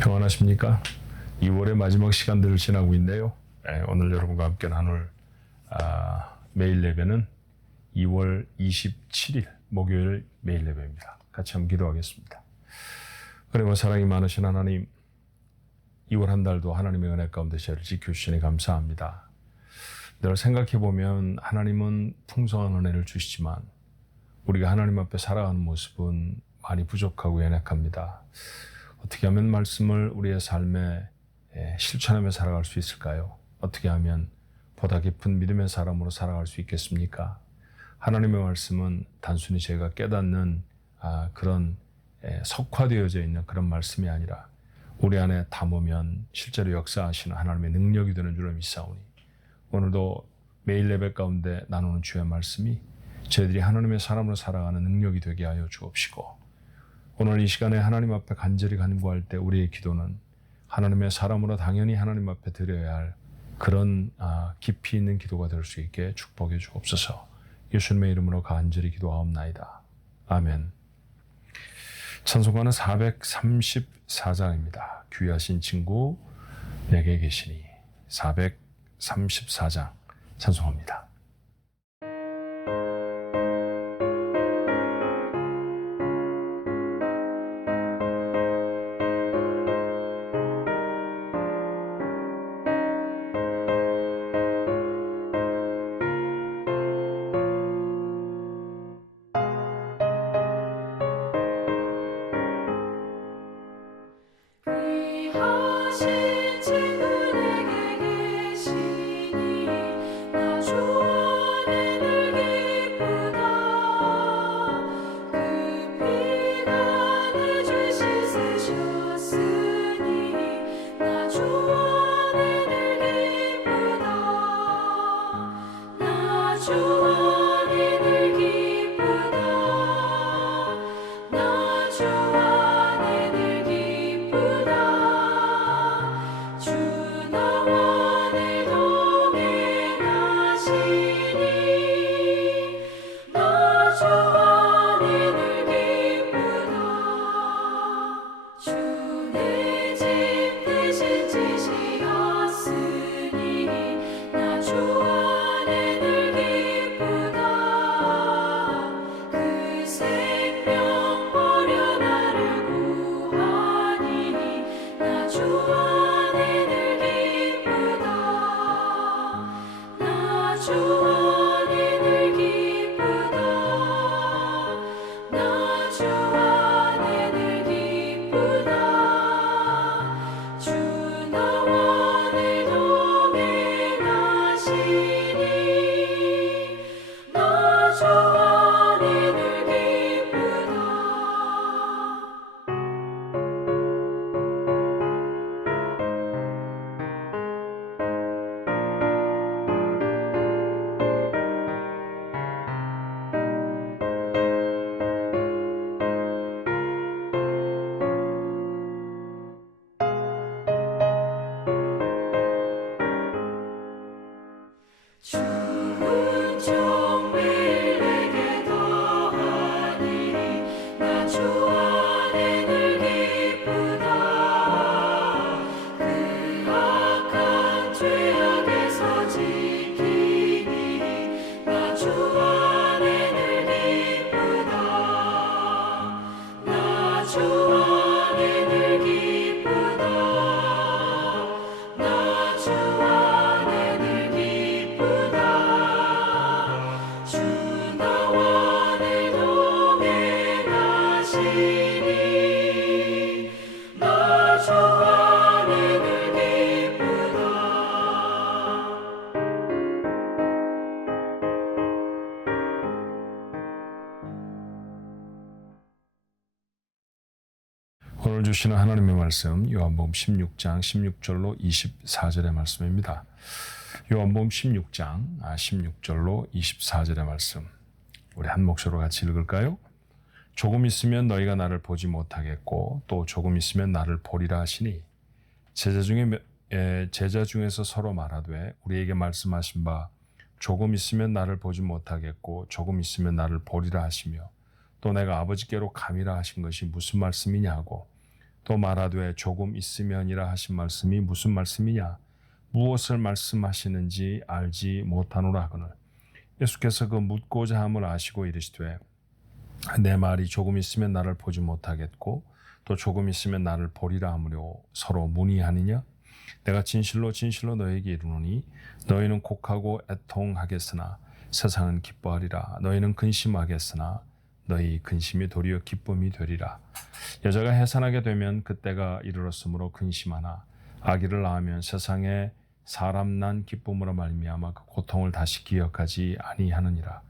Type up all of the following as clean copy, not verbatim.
평안하십니까? 2월의 마지막 시간들을 지나고 있네요. 오늘 여러분과 함께 나눌 매일 예배는 2월 27일 목요일 매일 예배입니다. 같이 한번 기도하겠습니다. 그리고 사랑이 많으신 하나님, 2월 한 달도 하나님의 은혜 가운데 저를 지켜주시니 감사합니다. 늘 생각해보면 하나님은 풍성한 은혜를 주시지만 우리가 하나님 앞에 살아가는 모습은 많이 부족하고 연약합니다. 어떻게 하면 말씀을 우리의 삶에 실천하며 살아갈 수 있을까요? 어떻게 하면 보다 깊은 믿음의 사람으로 살아갈 수 있겠습니까? 하나님의 말씀은 단순히 저희가 깨닫는 그런 석화되어져 있는 그런 말씀이 아니라 우리 안에 담으면 실제로 역사하시는 하나님의 능력이 되는 줄을 믿사오니 오늘도 매일 예배 가운데 나누는 주의 말씀이 저희들이 하나님의 사람으로 살아가는 능력이 되게 하여 주옵시고, 오늘 이 시간에 하나님 앞에 간절히 간구할 때 우리의 기도는 하나님의 사람으로 당연히 하나님 앞에 드려야 할 그런 깊이 있는 기도가 될 수 있게 축복해 주옵소서. 예수님의 이름으로 간절히 기도하옵나이다. 아멘. 찬송가는 434장입니다. 귀하신 친구 내게 계시니. 434장 찬송합니다. 귀하신 친구 내게 계시니 나 주 안에 늘 기쁘다. 그 피가 내 죄 씻으셨으니 나 주 안에 늘 기쁘다. 나 주 안에 늘 기쁘다. 나 주 안에 늘 기쁘다. 주 나와 늘 동행하시니 나 주 안에 늘 기쁘다. 주 내 집 대신 지시었으니 나 주 안에 늘 기쁘다. 그 생명 버려 나를 구하니 나 주 안에 늘 기쁘다. 나 주 안에 늘 기쁘다. 나 주 안에 늘 기쁘다. 주 나와 늘 동행하시니 나 주 안에 늘 기쁘다. 주은 종밀 내게 더하니 나 주 안에 늘 기쁘다. 그 악한 죄악에서 지키니 나 주 안에 늘 기쁘다. 나 주 안에 늘 기쁘다. 나 주 안에 늘 기쁘다. 주 나와 늘 동행하시니 나 주 안에 늘 기쁘다. 오늘 주시는 하나님의 말씀 요한복음 16장 16절로 24절의 말씀입니다. 요한복음 16장 16절로 24절의 말씀, 우리 한 목소리로 같이 읽을까요? 조금 있으면 너희가 나를 보지 못하겠고 또 조금 있으면 나를 보리라 하시니 제자 중에서 서로 말하되 우리에게 말씀하신 바 조금 있으면 나를 보지 못하겠고 조금 있으면 나를 보리라 하시며 또 내가 아버지께로 감이라 하신 것이 무슨 말씀이냐 하고 또 말하되 조금 있으면이라 하신 말씀이 무슨 말씀이냐? 무엇을 말씀하시는지 알지 못하노라 하거늘. 예수께서 그 묻고자 함을 아시고 이르시되 내 말이 조금 있으면 나를 보지 못하겠고 또 조금 있으면 나를 보리라 하므로 서로 문의하느냐? 내가 진실로 진실로 너에게 이르노니 너희는 곡하고 애통하겠으나 세상은 기뻐하리라. 너희는 근심하겠으나 너희 근심이 도리어 기쁨이 되리라. 여자가 해산하게 되면 그때가 이르렀으므로 근심하나 아기를 낳으면 세상에 사람 난 기쁨으로 말미암아 그 고통을 다시 기억하지 아니하느니라.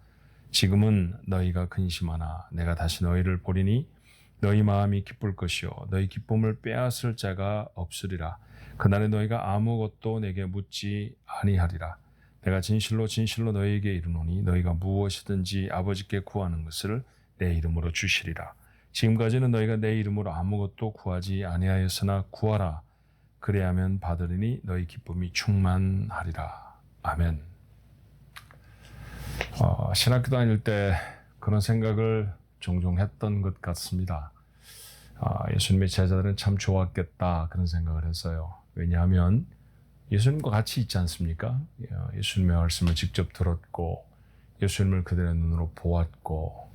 지금은 너희가 근심하나 내가 다시 너희를 보리니 너희 마음이 기쁠 것이요 너희 기쁨을 빼앗을 자가 없으리라. 그날에 너희가 아무것도 내게 묻지 아니하리라. 내가 진실로 진실로 너희에게 이르노니 너희가 무엇이든지 아버지께 구하는 것을 내 이름으로 주시리라. 지금까지는 너희가 내 이름으로 아무것도 구하지 아니하였으나 구하라. 그래야면 받으리니 너희 기쁨이 충만하리라. 아멘. 신학교 다닐 때 그런 생각을 종종 했던 것 같습니다. 예수님의 제자들은 참 좋았겠다 그런 생각을 했어요. 왜냐하면 예수님과 같이 있지 않습니까? 예수님의 말씀을 직접 들었고 예수님을 그들의 눈으로 보았고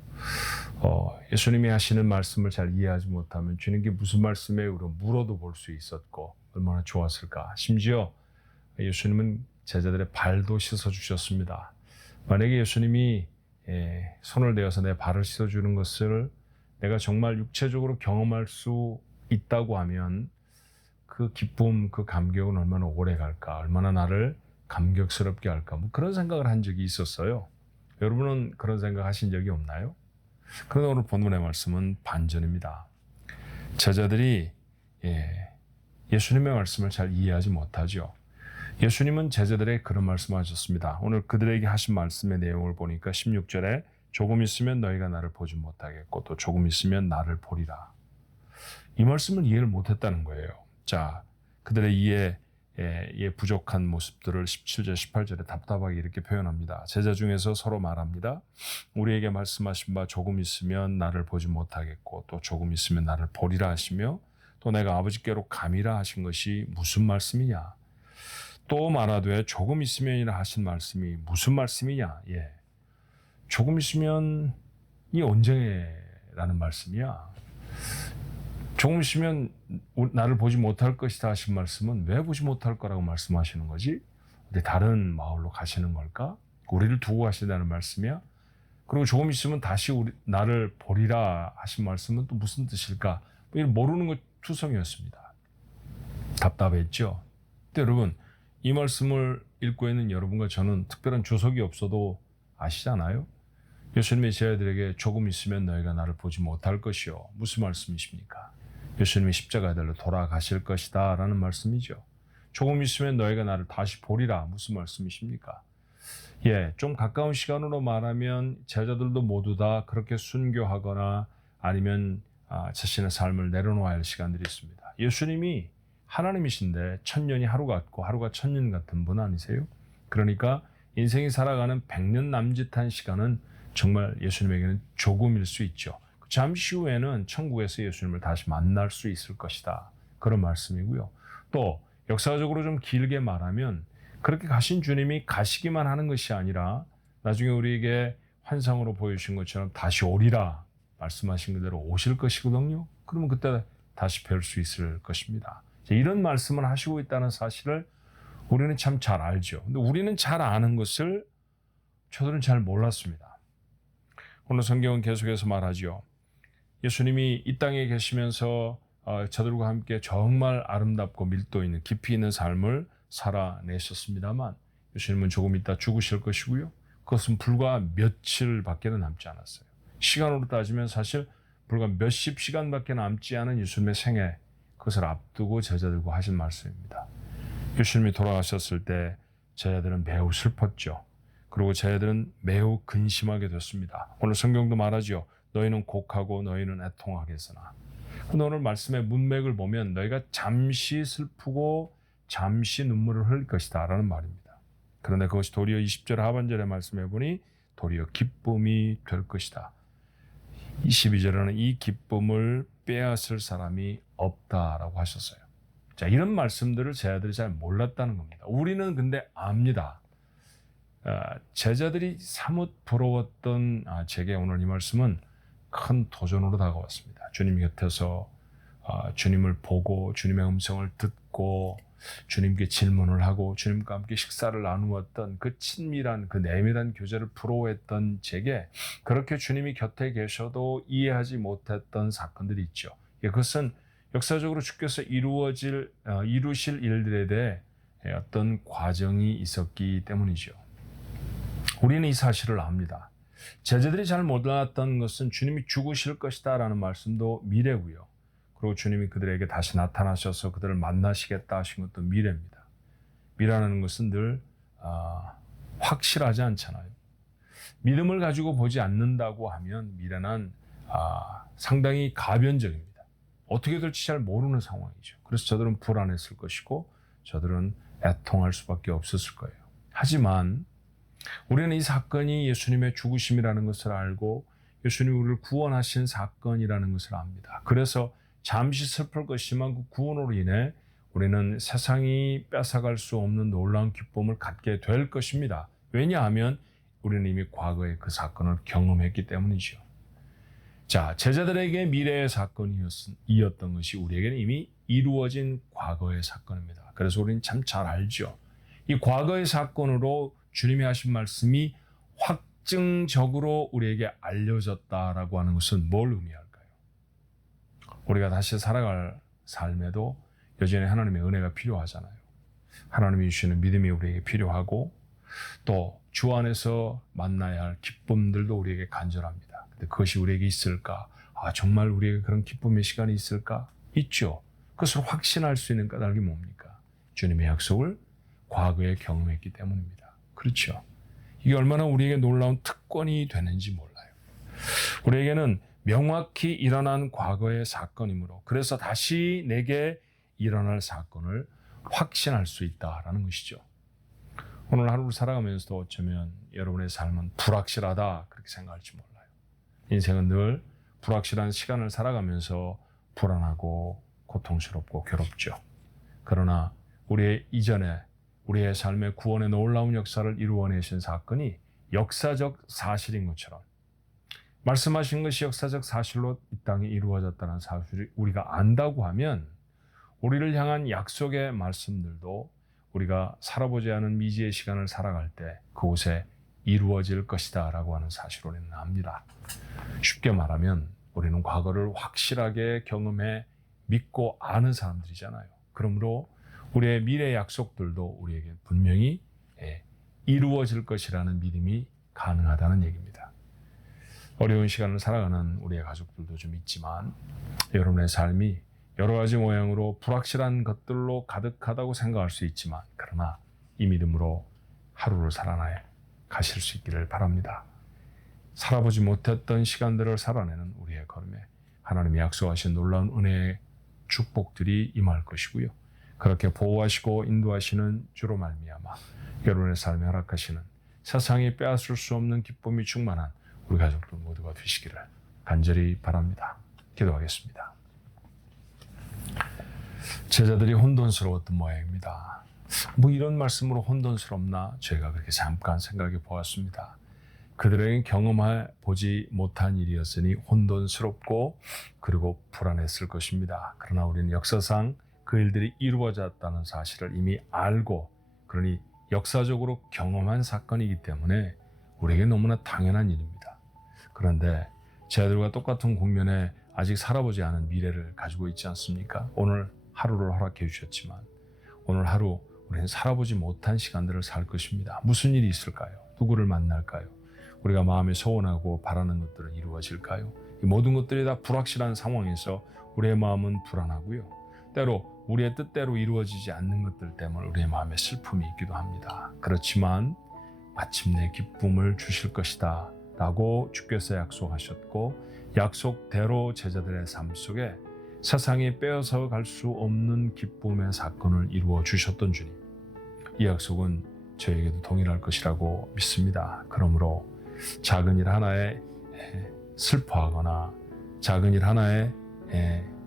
예수님이 하시는 말씀을 잘 이해하지 못하면 주님께 무슨 말씀이에요? 물어도 볼 수 있었고 얼마나 좋았을까. 심지어 예수님은 제자들의 발도 씻어주셨습니다. 만약에 예수님이 손을 대어서 내 발을 씻어주는 것을 내가 정말 육체적으로 경험할 수 있다고 하면 그 기쁨, 그 감격은 얼마나 오래 갈까, 얼마나 나를 감격스럽게 할까, 뭐 그런 생각을 한 적이 있었어요. 여러분은 그런 생각 하신 적이 없나요? 그런데 오늘 본문의 말씀은 반전입니다. 제자들이 예수님의 말씀을 잘 이해하지 못하죠. 예수님은 제자들에게 그런 말씀하셨습니다. 오늘 그들에게 하신 말씀의 내용을 보니까 16절에 조금 있으면 너희가 나를 보지 못하겠고 또 조금 있으면 나를 보리라. 이 말씀을 이해를 못했다는 거예요. 자, 그들의 이해에 부족한 모습들을 17절, 18절에 답답하게 이렇게 표현합니다. 제자 중에서 서로 말합니다. 우리에게 말씀하신 바 조금 있으면 나를 보지 못하겠고 또 조금 있으면 나를 보리라 하시며 또 내가 아버지께로 감이라 하신 것이 무슨 말씀이냐? 또 말하되 조금 있으면이라 하신 말씀이 무슨 말씀이냐? 조금 있으면 이 언제라는 말씀이야? 조금 있으면 나를 보지 못할 것이다 하신 말씀은 왜 보지 못할 거라고 말씀하시는 거지? 어디 다른 마을로 가시는 걸까? 우리를 두고 가신다는 말씀이야? 그리고 조금 있으면 다시 나를 보리라 하신 말씀은 또 무슨 뜻일까? 모르는 것 투성이었습니다. 답답했죠? 근데 여러분, 이 말씀을 읽고 있는 여러분과 저는 특별한 주석이 없어도 아시잖아요? 예수님의 제자들에게 조금 있으면 너희가 나를 보지 못할 것이요. 무슨 말씀이십니까? 예수님이 십자가의 달로 돌아가실 것이다 라는 말씀이죠. 조금 있으면 너희가 나를 다시 보리라. 무슨 말씀이십니까? 좀 가까운 시간으로 말하면 제자들도 모두 다 그렇게 순교하거나 아니면 자신의 삶을 내려놓아야 할 시간들이 있습니다. 예수님이 하나님이신데 천년이 하루 같고 하루가 천년 같은 분 아니세요? 그러니까 인생이 살아가는 100년 남짓한 시간은 정말 예수님에게는 조금일 수 있죠. 잠시 후에는 천국에서 예수님을 다시 만날 수 있을 것이다. 그런 말씀이고요. 또 역사적으로 좀 길게 말하면 그렇게 가신 주님이 가시기만 하는 것이 아니라 나중에 우리에게 환상으로 보여주신 것처럼 다시 오리라 말씀하신 그대로 오실 것이거든요. 그러면 그때 다시 뵐 수 있을 것입니다. 이런 말씀을 하시고 있다는 사실을 우리는 참 잘 알죠. 근데 우리는 잘 아는 것을 저들은 잘 몰랐습니다. 오늘 성경은 계속해서 말하죠. 예수님이 이 땅에 계시면서 저들과 함께 정말 아름답고 밀도 있는 깊이 있는 삶을 살아내셨습니다만 예수님은 조금 있다 죽으실 것이고요. 그것은 불과 며칠밖에 남지 않았어요. 시간으로 따지면 사실 불과 몇십 시간밖에 남지 않은 예수님의 생애, 그것을 앞두고 제자들과 하신 말씀입니다. 예수님이 돌아가셨을 때 제자들은 매우 슬펐죠. 그리고 제자들은 매우 근심하게 됐습니다. 오늘 성경도 말하죠. 너희는 곡하고 너희는 애통하겠으나. 근데 오늘 말씀의 문맥을 보면 너희가 잠시 슬프고 잠시 눈물을 흘릴 것이다 라는 말입니다. 그런데 그것이 도리어 20절 하반절의 말씀해 보니 도리어 기쁨이 될 것이다. 22절에는 이 기쁨을 빼앗을 사람이 없다라고 하셨어요. 자, 이런 말씀들을 제자들이 잘 몰랐다는 겁니다. 우리는 근데 압니다. 제자들이 사뭇 부러웠던 제게 오늘 이 말씀은 큰 도전으로 다가왔습니다. 주님 곁에서 주님을 보고 주님의 음성을 듣고 주님께 질문을 하고 주님과 함께 식사를 나누었던 그 친밀한 그 내밀한 교제를 부러워했던 제게 그렇게 주님이 곁에 계셔도 이해하지 못했던 사건들이 있죠. 그것은 역사적으로 주께서 이루실 일들에 대해 어떤 과정이 있었기 때문이죠. 우리는 이 사실을 압니다. 제자들이 잘 몰랐던 것은 주님이 죽으실 것이다 라는 말씀도 미래고요. 그리고 주님이 그들에게 다시 나타나셔서 그들을 만나시겠다 하신 것도 미래입니다. 미래라는 것은 늘 확실하지 않잖아요. 믿음을 가지고 보지 않는다고 하면 미래는 상당히 가변적입니다. 어떻게 될지 잘 모르는 상황이죠. 그래서 저들은 불안했을 것이고 저들은 애통할 수밖에 없었을 거예요. 하지만 우리는 이 사건이 예수님의 죽으심이라는 것을 알고 예수님이 우리를 구원하신 사건이라는 것을 압니다. 그래서 잠시 슬플 것이지만 그 구원으로 인해 우리는 세상이 뺏어갈 수 없는 놀라운 기쁨을 갖게 될 것입니다. 왜냐하면 우리는 이미 과거의 그 사건을 경험했기 때문이죠. 자, 제자들에게 미래의 사건이었던 것이 우리에게는 이미 이루어진 과거의 사건입니다. 그래서 우리는 참 잘 알죠. 이 과거의 사건으로 주님이 하신 말씀이 확증적으로 우리에게 알려졌다라고 하는 것은 뭘 의미할까요? 우리가 다시 살아갈 삶에도 여전히 하나님의 은혜가 필요하잖아요. 하나님이 주시는 믿음이 우리에게 필요하고 또 주 안에서 만나야 할 기쁨들도 우리에게 간절합니다. 근데 그것이 우리에게 있을까? 정말 우리에게 그런 기쁨의 시간이 있을까? 있죠. 그것을 확신할 수 있는 까닭이 뭡니까? 주님의 약속을 과거에 경험했기 때문입니다. 그렇죠. 이게 얼마나 우리에게 놀라운 특권이 되는지 몰라요. 우리에게는 명확히 일어난 과거의 사건이므로 그래서 다시 내게 일어날 사건을 확신할 수 있다라는 것이죠. 오늘 하루를 살아가면서도 어쩌면 여러분의 삶은 불확실하다 그렇게 생각할지 몰라요. 인생은 늘 불확실한 시간을 살아가면서 불안하고 고통스럽고 괴롭죠. 그러나 우리의 이전에 우리의 삶의 구원의 놀라운 역사를 이루어내신 사건이 역사적 사실인 것처럼 말씀하신 것이 역사적 사실로 이 땅에 이루어졌다는 사실을 우리가 안다고 하면 우리를 향한 약속의 말씀들도 우리가 살아보지 않은 미지의 시간을 살아갈 때 그곳에 이루어질 것이다 라고 하는 사실을 우리는 압니다. 쉽게 말하면 우리는 과거를 확실하게 경험해 믿고 아는 사람들이잖아요. 그러므로 우리의 미래 약속들도 우리에게 분명히 이루어질 것이라는 믿음이 가능하다는 얘기입니다. 어려운 시간을 살아가는 우리의 가족들도 좀 있지만 여러분의 삶이 여러 가지 모양으로 불확실한 것들로 가득하다고 생각할 수 있지만 그러나 이 믿음으로 하루를 살아내 가실 수 있기를 바랍니다. 살아보지 못했던 시간들을 살아내는 우리의 걸음에 하나님이 약속하신 놀라운 은혜의 축복들이 임할 것이고요. 그렇게 보호하시고 인도하시는 주로 말미암아 여러분의 삶에 허락하시는 세상이 빼앗을 수 없는 기쁨이 충만한 우리 가족들 모두가 되시기를 간절히 바랍니다. 기도하겠습니다. 제자들이 혼돈스러웠던 모양입니다. 이런 말씀으로 혼돈스럽나 저희가 그렇게 잠깐 생각해 보았습니다. 그들에게 경험해 보지 못한 일이었으니 혼돈스럽고 그리고 불안했을 것입니다. 그러나 우리는 역사상 그 일들이 이루어졌다는 사실을 이미 알고 그러니 역사적으로 경험한 사건이기 때문에 우리에게 너무나 당연한 일입니다. 그런데 제자들과 똑같은 국면에 아직 살아보지 않은 미래를 가지고 있지 않습니까? 오늘 하루를 허락해 주셨지만 오늘 하루 우리는 살아보지 못한 시간들을 살 것입니다. 무슨 일이 있을까요? 누구를 만날까요? 우리가 마음에 소원하고 바라는 것들은 이루어질까요? 이 모든 것들이 다 불확실한 상황에서 우리의 마음은 불안하고요. 때로 우리의 뜻대로 이루어지지 않는 것들 때문에 우리의 마음에 슬픔이 있기도 합니다. 그렇지만 마침내 기쁨을 주실 것이다 라고 주께서 약속하셨고 약속대로 제자들의 삶 속에 세상에 빼어서 갈 수 없는 기쁨의 사건을 이루어 주셨던 주님, 이 약속은 저에게도 동일할 것이라고 믿습니다. 그러므로 작은 일 하나에 슬퍼하거나 작은 일 하나에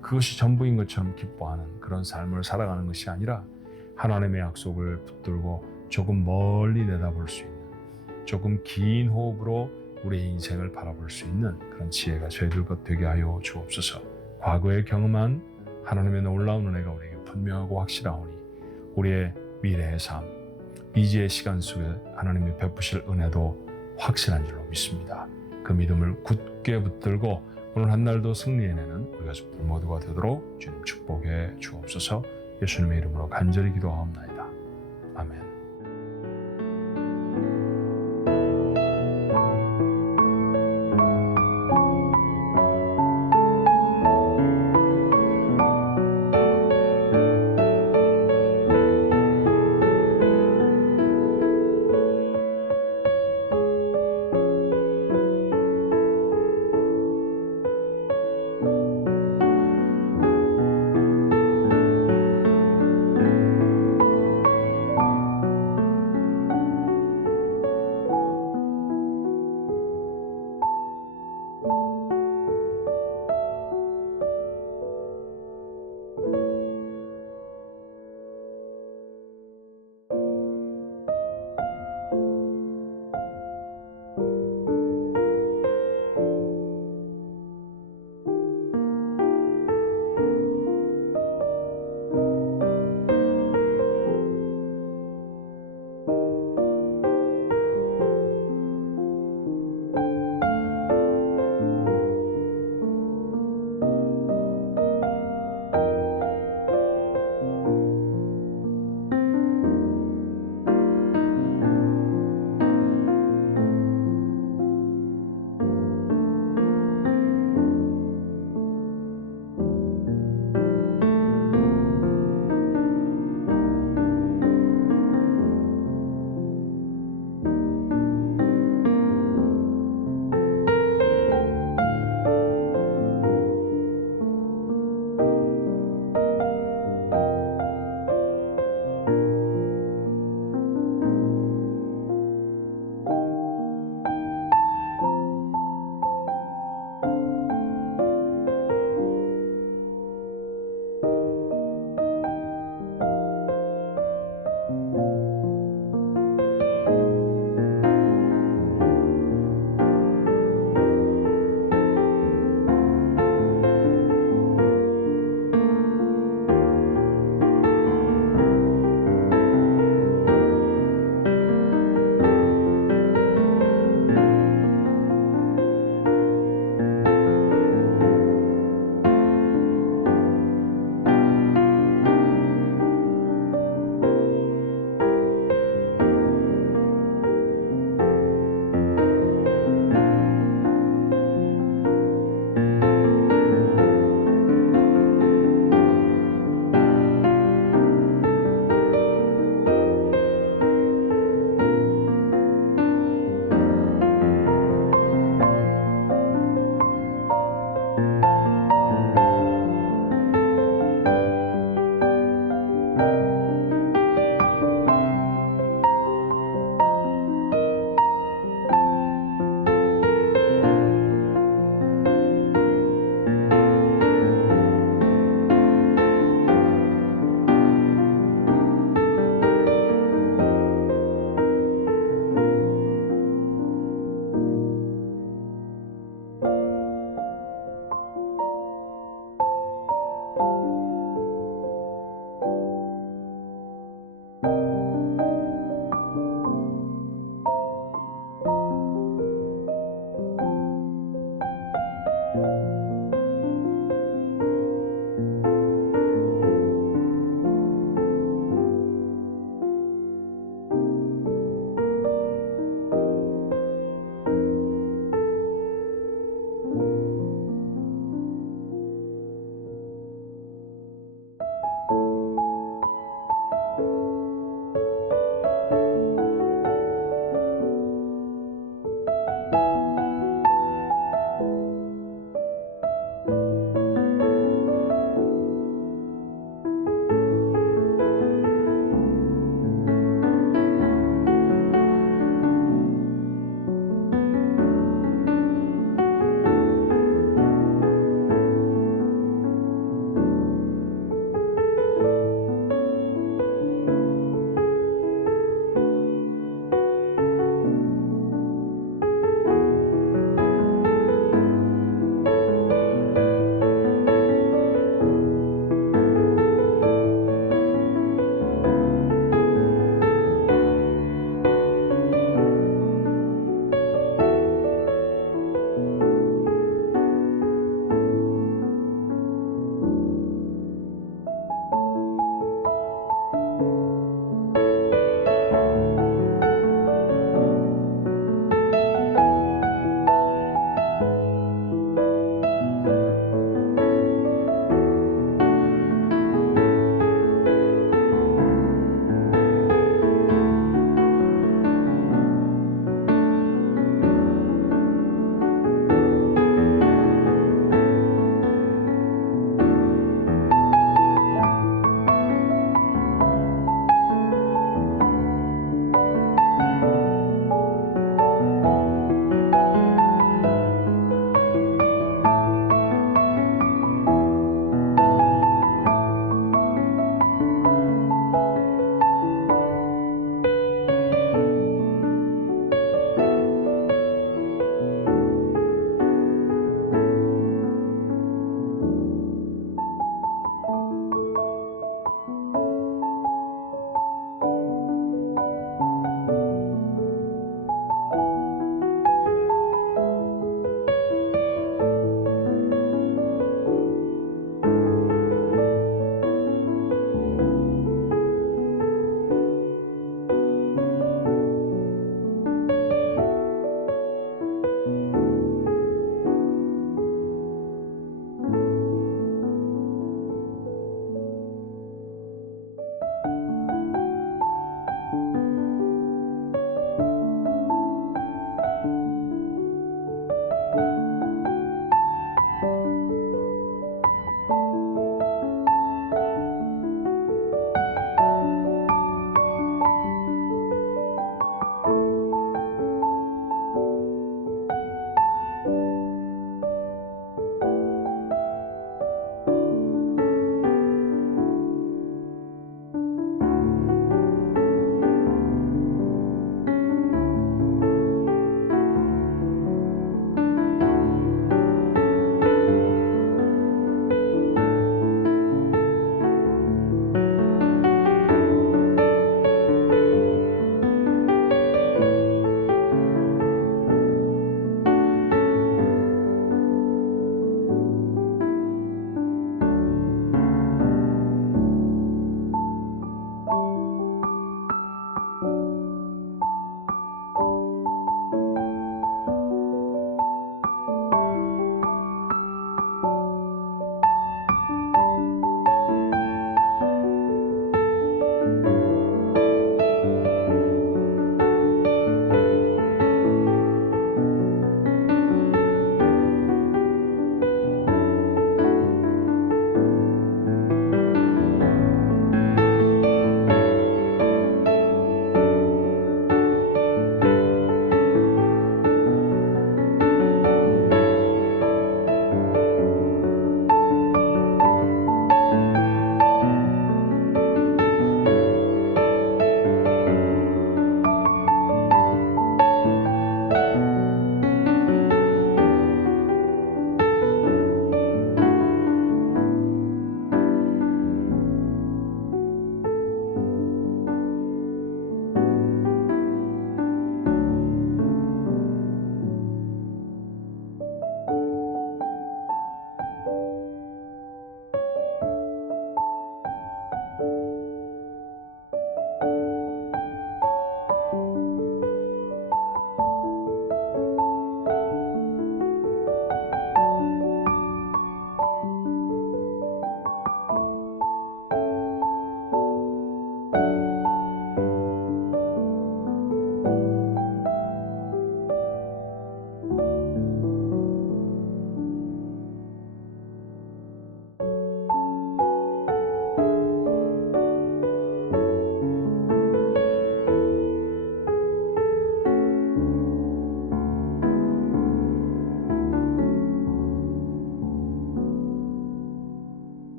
그것이 전부인 것처럼 기뻐하는 그런 삶을 살아가는 것이 아니라 하나님의 약속을 붙들고 조금 멀리 내다볼 수 있는, 조금 긴 호흡으로 우리의 인생을 바라볼 수 있는 그런 지혜가 저희들 것 되게 하여 주옵소서. 과거에 경험한 하나님의 놀라운 은혜가 우리에게 분명하고 확실하오니 우리의 미래의 삶, 미지의 시간 속에 하나님이 베푸실 은혜도 확실한 줄로 믿습니다. 그 믿음을 굳게 붙들고 오늘 한 날도 승리해내는 우리 가족들 모두가 되도록 주님 축복해 주옵소서. 예수님의 이름으로 간절히 기도하옵나이다. 아멘.